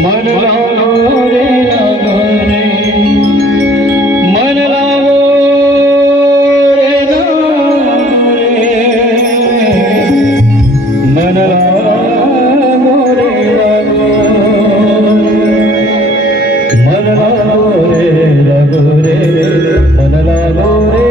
Manala gore, manala gore, manala gore.